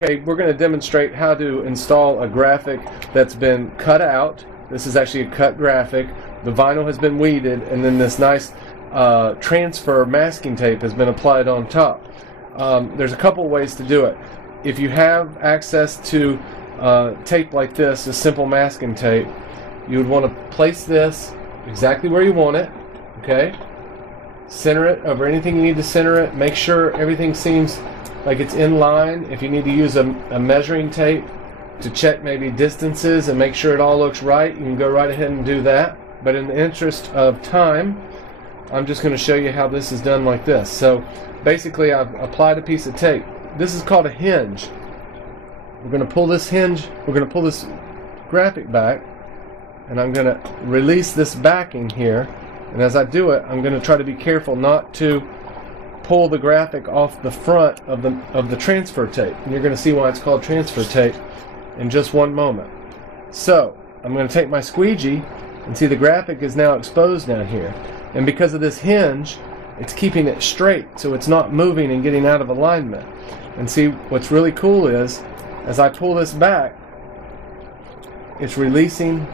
Okay, we're going to demonstrate how to install a graphic that's been cut out. This is actually a cut graphic. The vinyl has been weeded, and then this nice transfer masking tape has been applied on top. There's a couple ways to do it. If you have access to tape like this, a simple masking tape, you would want to place this exactly where you want it. Okay? Center it over anything you need to center it. Make sure everything seems like it's in line. If you need to use a measuring tape to check maybe distances and make sure it all looks right, you can go right ahead and do that. But in the interest of time, I'm just going to show you how this is done like this. So basically I've applied a piece of tape. This is called a hinge. We're going to pull this hinge, we're going to pull this graphic back, and I'm going to release this backing here. And as I do it, I'm going to try to be careful not to pull the graphic off the front of the transfer tape. And you're going to see why it's called transfer tape in just one moment. So I'm going to take my squeegee and see the graphic is now exposed down here. And because of this hinge, it's keeping it straight so it's not moving and getting out of alignment. And see, what's really cool is, as I pull this back, it's releasing,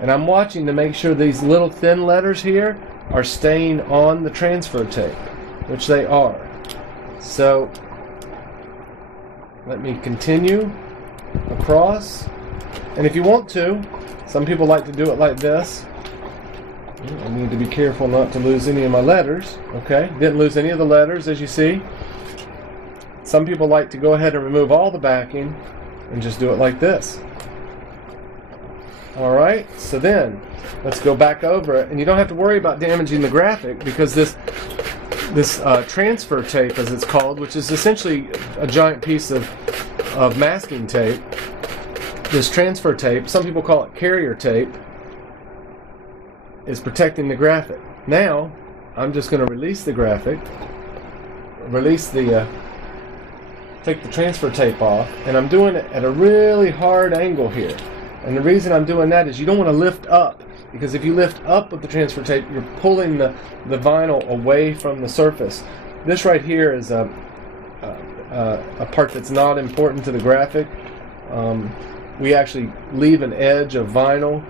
and I'm watching to make sure these little thin letters here are staying on the transfer tape, which they are. So let me continue across, and if you want to, some people like to do it like this. I need to be careful not to lose any of my letters. Okay, didn't lose any of the letters, as you see. Some people like to go ahead and remove all the backing and just do it like this. Alright, so then let's go back over it, and you don't have to worry about damaging the graphic because this transfer tape, as it's called, which is essentially a giant piece of masking tape, this transfer tape, some people call it carrier tape, is protecting the graphic. Now I'm just going to release the graphic, take the transfer tape off, and I'm doing it at a really hard angle here. And the reason I'm doing that is you don't want to lift up, because if you lift up with the transfer tape, you're pulling the vinyl away from the surface. This right here is a part that's not important to the graphic. We actually leave an edge of vinyl,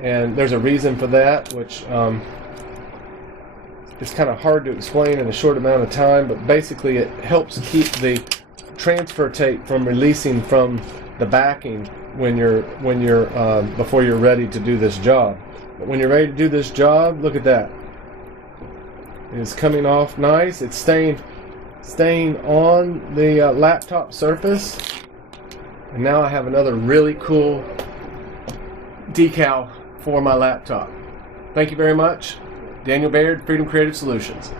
and there's a reason for that, which is kind of hard to explain in a short amount of time, but basically it helps keep the transfer tape from releasing from the backing before you're ready to do this job. But when you're ready to do this job, look at that. It's coming off nice. It's staying on the laptop surface. And now I have another really cool decal for my laptop. Thank you very much. Daniel Baird, Freedom Creative Solutions.